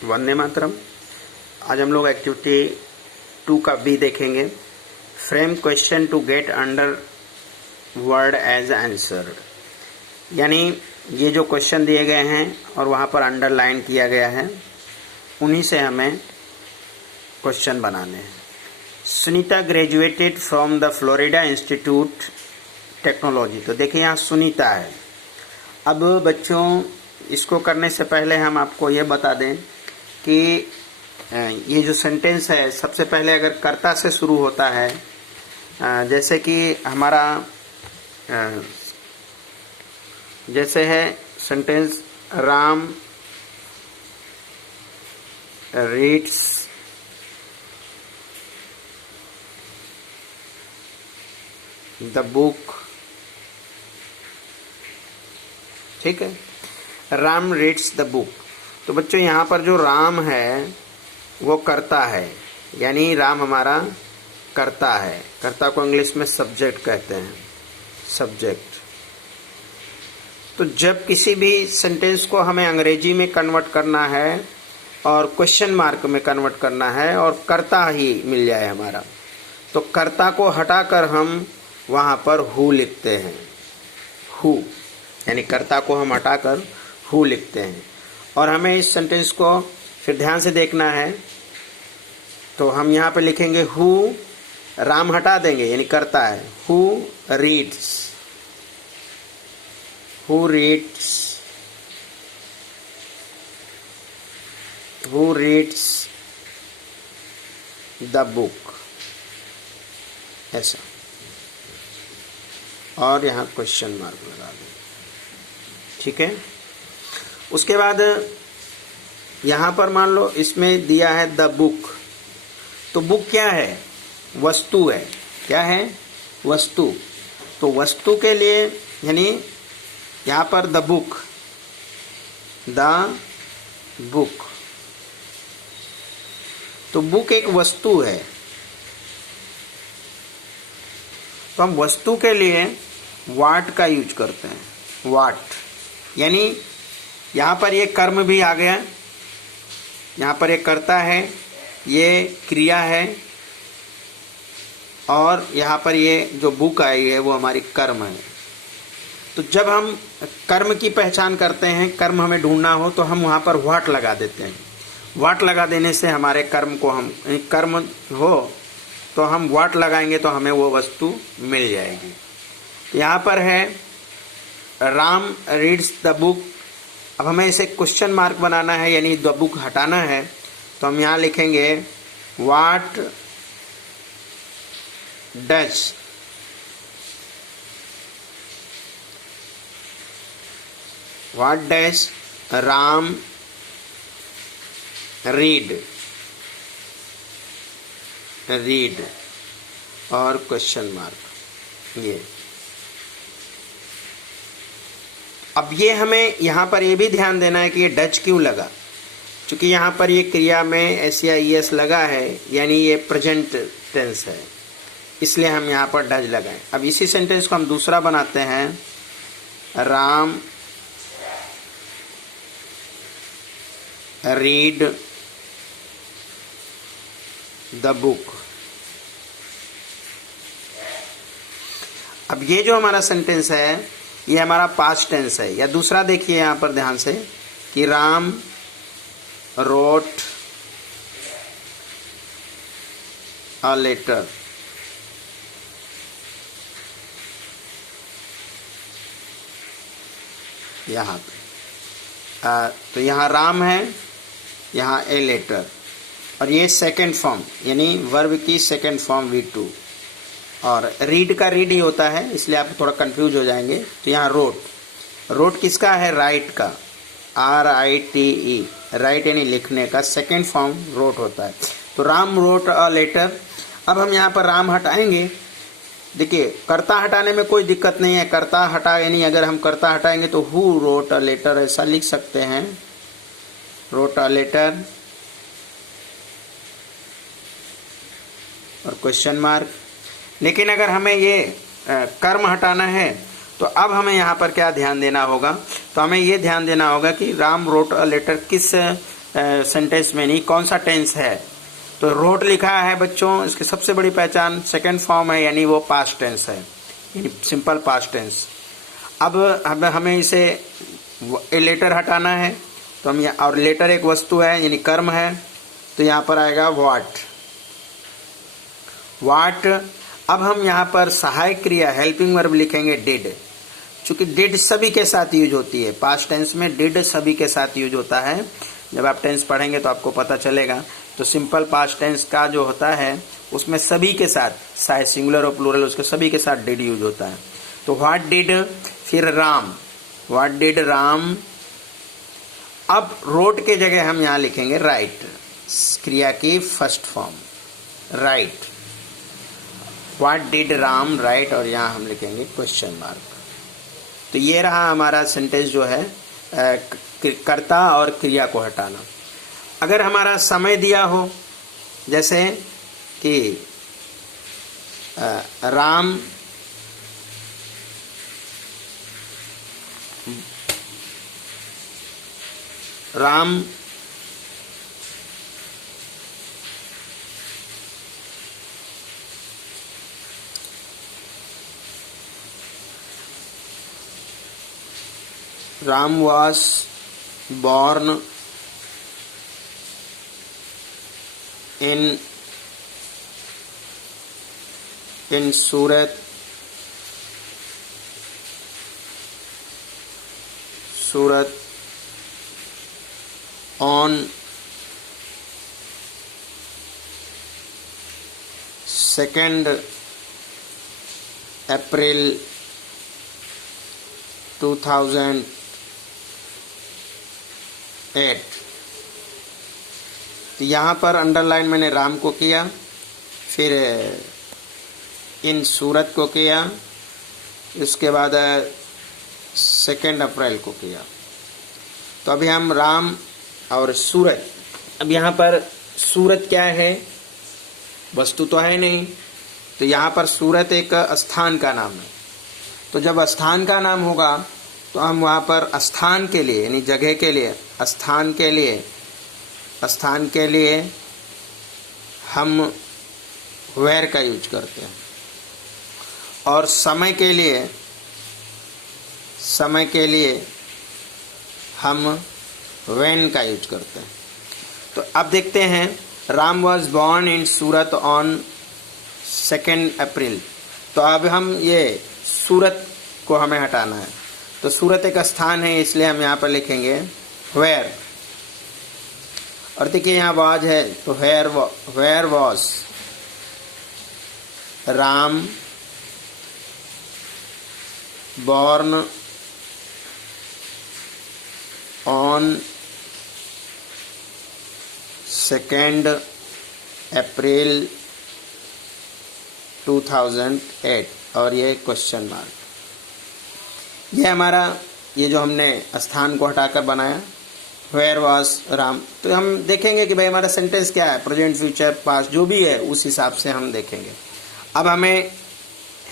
वंदे मातरम। आज हम लोग एक्टिविटी 2 का बी देखेंगे। Frame question to get under word as answered, यानी ये जो क्वेश्चन दिए गए हैं और वहाँ पर अंडरलाइन किया गया है, उन्हीं से हमें क्वेश्चन बनाने हैं। Sunita graduated from the Florida institute technology. तो देखिए यहाँ सुनीता है। अब बच्चों, इसको करने से पहले हम आपको ये बता दें कि ये जो सेंटेंस है, सबसे पहले अगर कर्ता से शुरू होता है, जैसे कि हमारा जैसे है sentence Ram reads the book, ठीक है, राम रीड्स द बुक। तो बच्चों यहाँ पर जो राम है वो कर्ता है, यानी राम हमारा कर्ता है। कर्ता को इंग्लिश में सब्जेक्ट कहते हैं, सब्जेक्ट। तो जब किसी भी सेंटेंस को हमें अंग्रेजी में कन्वर्ट करना है और क्वेश्चन मार्क में कन्वर्ट करना है और कर्ता ही मिल जाए हमारा, तो कर्ता को हटाकर हम वहाँ पर हु लिखते हैं। हु यानी कर्ता को हम हटाकर हु लिखते हैं। और हमें इस सेंटेंस को फिर ध्यान से देखना है, तो हम यहाँ पे लिखेंगे हु, राम हटा देंगे यानी कर्ता है, who reads, who reads, who reads the book, ऐसा। और यहाँ क्वेश्चन मार्क लगा दें, ठीक है। उसके बाद यहाँ पर मान लो इसमें दिया है द बुक। तो बुक क्या है? वस्तु है। क्या है? वस्तु। तो वस्तु के लिए यानी यहाँ पर द बुक, द बुक। तो बुक एक वस्तु है। तो हम वस्तु के लिए वाट का यूज करते हैं। वाट यानी यहाँ पर ये कर्म भी आ गया, यहाँ पर ये कर्ता है, ये क्रिया है, और यहाँ पर ये जो बुक आई है वो हमारी कर्म है। तो जब हम कर्म की पहचान करते हैं, कर्म हमें ढूंढना हो, तो हम वहाँ पर वाट लगा देते हैं। वाट लगा देने से हमारे कर्म को हम कर्म हो तो हम वाट लगाएंगे तो हमें वो वस्तु मिल जाएगी। यहाँ पर है राम रीड्स द बुक। अब हमें इसे क्वेश्चन मार्क बनाना है, यानी द बुक हटाना है, तो हम यहाँ लिखेंगे व्हाट डज राम रीड और क्वेश्चन मार्क। ये अब ये हमें यहाँ पर ये भी ध्यान देना है कि ये डच क्यों लगा, क्योंकि यहाँ पर ये क्रिया में SEIES लगा है, यानी ये प्रेजेंट टेंस है, इसलिए हम यहाँ पर डज लगाएं। अब इसी सेंटेंस को हम दूसरा बनाते हैं, राम रीड द बुक। अब ये जो हमारा सेंटेंस है ये हमारा पास्ट टेंस है। या दूसरा देखिए यहाँ पर ध्यान से कि राम रोट अ लेटर। यहाँ पे तो यहाँ राम है, यहाँ ए लेटर, और ये सेकंड फॉर्म यानी वर्ब की सेकंड फॉर्म V2, और रीड का रीड ही होता है, इसलिए आप थोड़ा कंफ्यूज हो जाएंगे। तो यहाँ रोट किसका है? राइट का, RITE, राइट यानी लिखने का, सेकंड फॉर्म रोट होता है। तो राम रोट अ लेटर। अब हम यहाँ पर राम हटाएंगे। देखिए कर्ता हटाने में कोई दिक्कत नहीं है। कर्ता हटा यानी अगर हम कर्ता हटाएंगे तो हु रोट अ लेटर ऐसा लिख सकते हैं, रोट अ लेटर और क्वेश्चन मार्क। लेकिन अगर हमें ये कर्म हटाना है तो अब हमें यहाँ पर क्या ध्यान देना होगा? तो हमें ये ध्यान देना होगा कि राम रोट अ लेटर किस सेंटेंस में नहीं, कौन सा टेंस है। तो रोट लिखा है बच्चों, इसकी सबसे बड़ी पहचान सेकंड फॉर्म है, यानी वो पास्ट टेंस है, यानी सिंपल पास्ट टेंस। अब हमें इसे लेटर हटाना है, तो हम और लेटर एक वस्तु है यानी कर्म है, तो यहाँ पर आएगा व्हाट। अब हम यहाँ पर सहायक क्रिया हेल्पिंग वर्ब लिखेंगे डिड, चूंकि डिड सभी के साथ यूज होती है। पास्ट टेंस में डिड सभी के साथ यूज होता है, जब आप टेंस पढ़ेंगे तो आपको पता चलेगा। तो सिंपल पास्ट टेंस का जो होता है उसमें सभी के साथ, चाहे सिंगुलर और प्लूरल, उसके सभी के साथ डिड यूज होता है। तो व्हाट डिड, फिर राम, व्हाट डिड राम। अब रोट के जगह हम यहाँ लिखेंगे राइट, क्रिया की first form right. What did Ram right, और यहाँ हम लिखेंगे क्वेश्चन मार्क। तो ये रहा हमारा सेंटेंस जो है कर्ता और क्रिया को हटाना। अगर हमारा समय दिया हो, जैसे कि Ram was born in Surat on 2nd April 2008। तो यहाँ पर अंडरलाइन मैंने राम को किया, फिर इन सूरत को किया, उसके बाद 2 अप्रैल को किया। तो अभी हम राम और सूरत, अब यहाँ पर सूरत क्या है, वस्तु तो है नहीं, तो यहाँ पर सूरत एक स्थान का नाम है। तो जब स्थान का नाम होगा तो हम वहाँ पर स्थान के लिए यानी जगह के लिए, स्थान के लिए हम वेयर का यूज करते हैं, और समय के लिए हम व्हेन का यूज करते हैं। तो अब देखते हैं, Ram was born in Surat on 2 अप्रैल। तो अब हम ये सूरत को हमें हटाना है, तो सूरत एक स्थान है, इसलिए हम यहाँ पर लिखेंगे वेयर। और देखिए यहाँ वाज है, तो where was Ram born on 2 April 2008, और ये क्वेश्चन मार्क। ये हमारा, ये जो हमने स्थान को हटाकर बनाया, वेयर वॉज राम। तो हम देखेंगे कि भाई हमारा सेंटेंस क्या है, प्रेजेंट फ्यूचर पास्ट जो भी है उस हिसाब से हम देखेंगे। अब हमें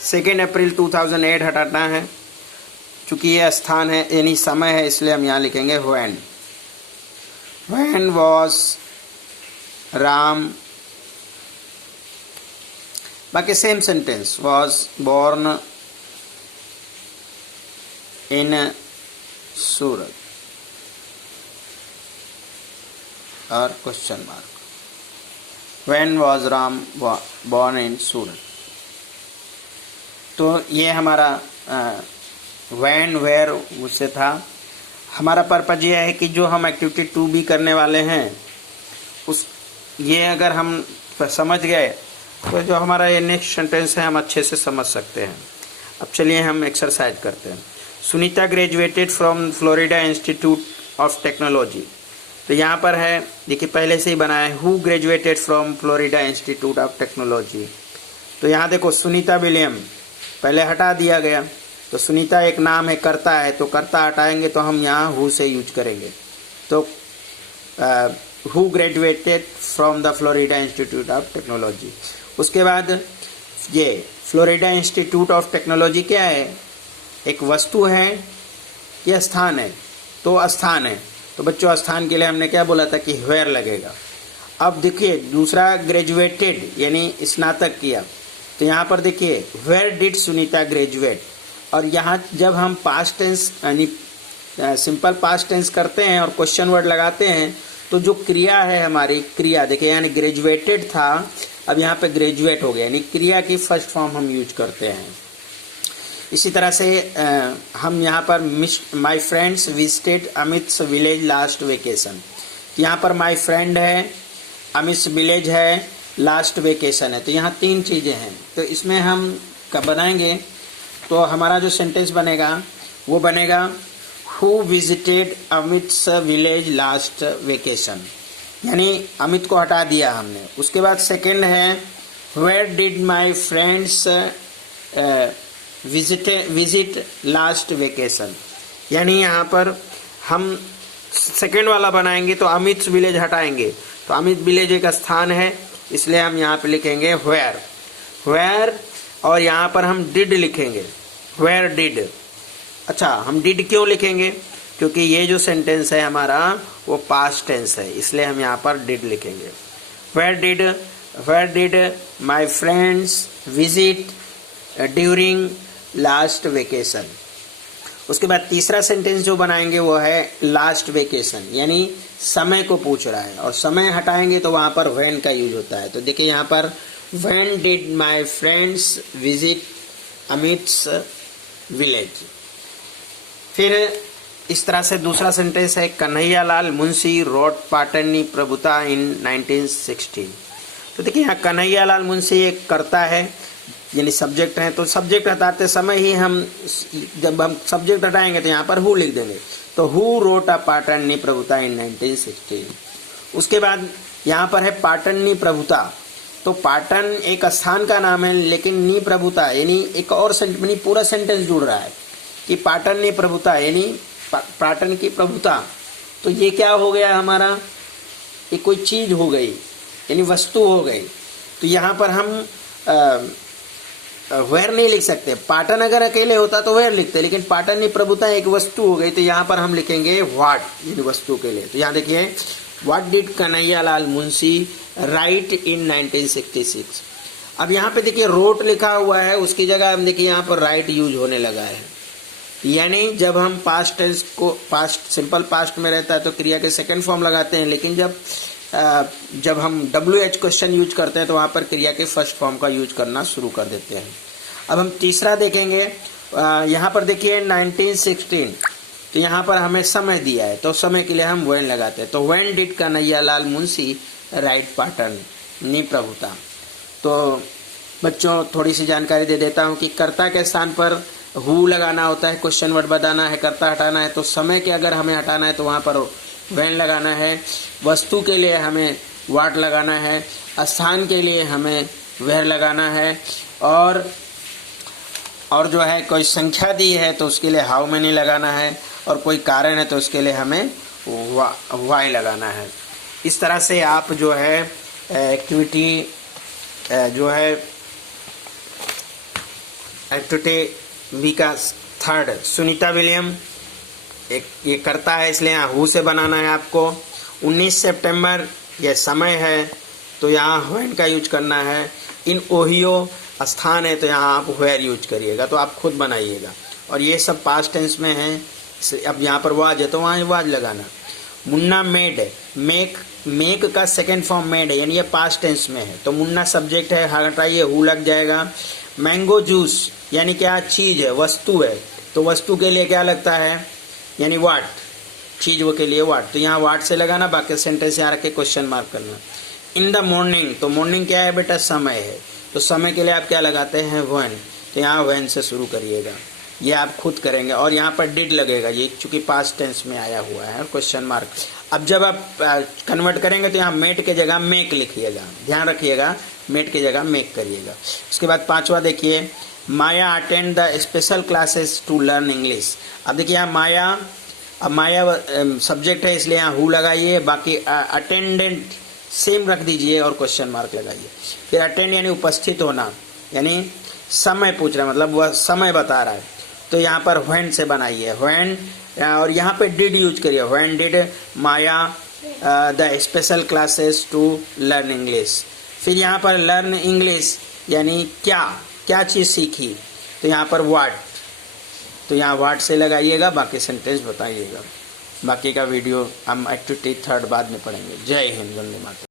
2 अप्रैल 2008 हटाना है, चूंकि ये स्थान है यानी समय है, इसलिए हम यहाँ लिखेंगे व्हेन वॉज राम। बाकी same sentence, was born in Surat और question mark. When was Ram born in Surat. तो ये हमारा व्हेन वेयर उससे था। हमारा पर्पज ये है कि जो हम एक्टिविटी 2B करने वाले हैं ये अगर हम समझ गए तो जो हमारा ये नेक्स्ट सेंटेंस है हम अच्छे से समझ सकते हैं। अब चलिए हम एक्सरसाइज करते हैं। Sunita graduated from Florida institute of technology. तो यहाँ पर है, देखिए पहले से ही बना है, who graduated from Florida institute of technology. तो यहाँ देखो सुनीता विलियम पहले हटा दिया गया, तो सुनीता एक नाम है, कर्ता है, तो कर्ता हटाएंगे तो हम यहाँ हु से यूज करेंगे। तो who graduated from the Florida institute of technology. उसके बाद ये फ्लोरिडा इंस्टीट्यूट ऑफ टेक्नोलॉजी क्या है, एक वस्तु है या स्थान है? तो स्थान है, तो बच्चों स्थान के लिए हमने क्या बोला था कि वेयर लगेगा। अब देखिए दूसरा ग्रेजुएटेड यानी स्नातक किया, तो यहाँ पर देखिए वेयर डिड सुनीता ग्रेजुएट, और यहाँ जब हम पास्ट टेंस यानी सिंपल पास्ट टेंस करते हैं और क्वेश्चन वर्ड लगाते हैं तो जो क्रिया है हमारी क्रिया देखिए यानी ग्रेजुएटेड था, अब यहाँ पे ग्रेजुएट हो गया, यानी क्रिया की फर्स्ट फॉर्म हम यूज करते हैं। इसी तरह से हम यहाँ पर my friends visited Amit's village last vacation, यहाँ पर माई फ्रेंड है, अमित्स विलेज है, लास्ट वेकेशन है, तो यहाँ तीन चीज़ें हैं। तो इसमें हम कब बनाएंगे तो हमारा जो सेंटेंस बनेगा वो बनेगा who visited Amit's village last vacation, यानी अमित को हटा दिया हमने। उसके बाद सेकंड है where did my friends visit last vacation, यानी यहाँ पर हम सेकंड वाला बनाएंगे तो अमित विलेज हटाएंगे, तो अमित विलेज एक स्थान है इसलिए हम यहाँ पे लिखेंगे वेयर, वेयर, और यहाँ पर हम डिड लिखेंगे, वेयर डिड। अच्छा, हम डिड क्यों लिखेंगे, क्योंकि ये जो सेंटेंस है हमारा वो पास्ट टेंस है, इसलिए हम यहाँ पर डिड लिखेंगे। Where did my friends visit during last vacation. उसके बाद तीसरा सेंटेंस जो बनाएंगे वो है लास्ट वेकेशन, यानी समय को पूछ रहा है, और समय हटाएंगे तो वहां पर व्हेन का यूज होता है। तो देखिए यहाँ पर when did my friends visit Amit's village. फिर इस तरह से दूसरा सेंटेंस है कन्हैयालाल मुंशी रोट पाटनी प्रभुता इन 1916। तो देखिए यहाँ कन्हैयालाल मुंशी एक कर्ता है यानी सब्जेक्ट है, तो सब्जेक्ट हटाते समय ही हम जब हम सब्जेक्ट हटाएंगे तो यहाँ पर हु लिख देंगे, तो हु रोट अ पाटनी प्रभुता इन 1916। उसके बाद यहाँ पर है पाटनी प्रभुता, तो पाटन एक स्थान का नाम है लेकिन नी प्रभुता यानी एक और सेंटेंस पूरा सेंटेंस जुड़ रहा है कि पाटन नी प्रभुता यानी पाटन की प्रभुता। तो ये क्या हो गया हमारा, ये कोई चीज हो गई यानी वस्तु हो गई। तो यहाँ पर हम वेयर नहीं लिख सकते, पाटन अगर अकेले होता तो वेयर लिखते, लेकिन पाटन नी प्रभुता एक वस्तु हो गई तो यहाँ पर हम लिखेंगे व्हाट यानी वस्तु के लिए। तो यहाँ देखिए what did Kanhaiyalal Munshi write in 1966। अब यहाँ पे देखिए रोट लिखा हुआ है, उसकी जगह हम देखिए यहाँ पर राइट यूज होने लगा है, यानी जब हम पास्ट टेंस को पास्ट सिंपल पास्ट में रहता है तो क्रिया के सेकंड फॉर्म लगाते हैं, लेकिन जब हम WH क्वेश्चन यूज करते हैं तो वहाँ पर क्रिया के फर्स्ट फॉर्म का यूज करना शुरू कर देते हैं। अब हम तीसरा देखेंगे, यहाँ पर देखिए 1916, तो यहाँ पर हमें समय दिया है तो समय के लिए हम व्हेन लगाते हैं, तो when did Kanhaiyalal Munshi write Patan ni Prabhuta. तो बच्चों थोड़ी सी जानकारी दे देता हूँ कि कर्ता के स्थान पर हु लगाना होता है, क्वेश्चन वर्ड बताना है, कर्ता हटाना है, तो समय के अगर हमें हटाना है तो वहाँ पर व्हेन लगाना है, वस्तु के लिए हमें व्हाट लगाना है, स्थान के लिए हमें वेयर लगाना है, और जो है कोई संख्या दी है तो उसके लिए हाउ मेनी लगाना है, और कोई कारण है तो उसके लिए हमें वाई लगाना है। इस तरह से आप जो है एक्टिविटी जो है एक्टिविटी बी का थर्ड सुनीता विलियम एक ये करता है इसलिए यहाँ हु से बनाना है आपको। 19 सितंबर यह समय है तो यहाँ व्हेन का यूज करना है। इन ओहियो स्थान है तो यहाँ आप वेयर यूज करिएगा, तो आप खुद बनाइएगा। और ये सब पास्ट टेंस में है। अब यहाँ पर वाज है तो वहाँ वाज लगाना। मुन्ना मेड मेक का सेकेंड फॉर्म मेड है यानी ये पास्ट टेंस में है, तो मुन्ना सब्जेक्ट है, हटाइए हु लग जाएगा। मैंगो जूस यानी क्या चीज है, वस्तु है, तो वस्तु के लिए क्या लगता है यानी वाट, चीज वो के लिए वाट, तो यहाँ वाट से लगाना, बाकी सेंटेंस यहाँ रख के क्वेश्चन मार्क करना। इन द मॉर्निंग, तो मॉर्निंग क्या है बेटा समय है, तो समय के लिए आप क्या लगाते हैं व्हेन, तो यहाँ व्हेन से शुरू करिएगा, ये आप खुद करेंगे। और यहाँ पर डिड लगेगा, ये चूंकि पास्ट टेंस में आया हुआ है क्वेश्चन मार्क। अब जब आप कन्वर्ट करेंगे तो यहाँ मेट के जगह मेक लिखिएगा, ध्यान रखिएगा मेट की जगह मेक करिएगा। उसके बाद पांचवा देखिए Maya attend the special classes to learn English. अब देखिए यहाँ माया, अब माया सब्जेक्ट है इसलिए यहाँ हु लगाइए, बाकी अटेंडेंट सेम रख दीजिए और क्वेश्चन मार्क लगाइए। फिर अटेंड यानी उपस्थित होना, यानी समय पूछ रहा है, मतलब वह समय बता रहा है, तो यहाँ पर व्हेन से बनाइए। व्हेन और यहाँ पे डिड यूज करिए, when did Maya the special classes to learn English. फिर यहाँ पर लर्न इंग्लिश यानी क्या क्या चीज़ सीखी, तो यहाँ पर व्हाट, तो यहाँ व्हाट से लगाइएगा, बाकी सेंटेंस बताइएगा। बाकी का वीडियो हम एक्टिविटी 3 बाद में पढ़ेंगे। जय हिंद, वंदे मातरम।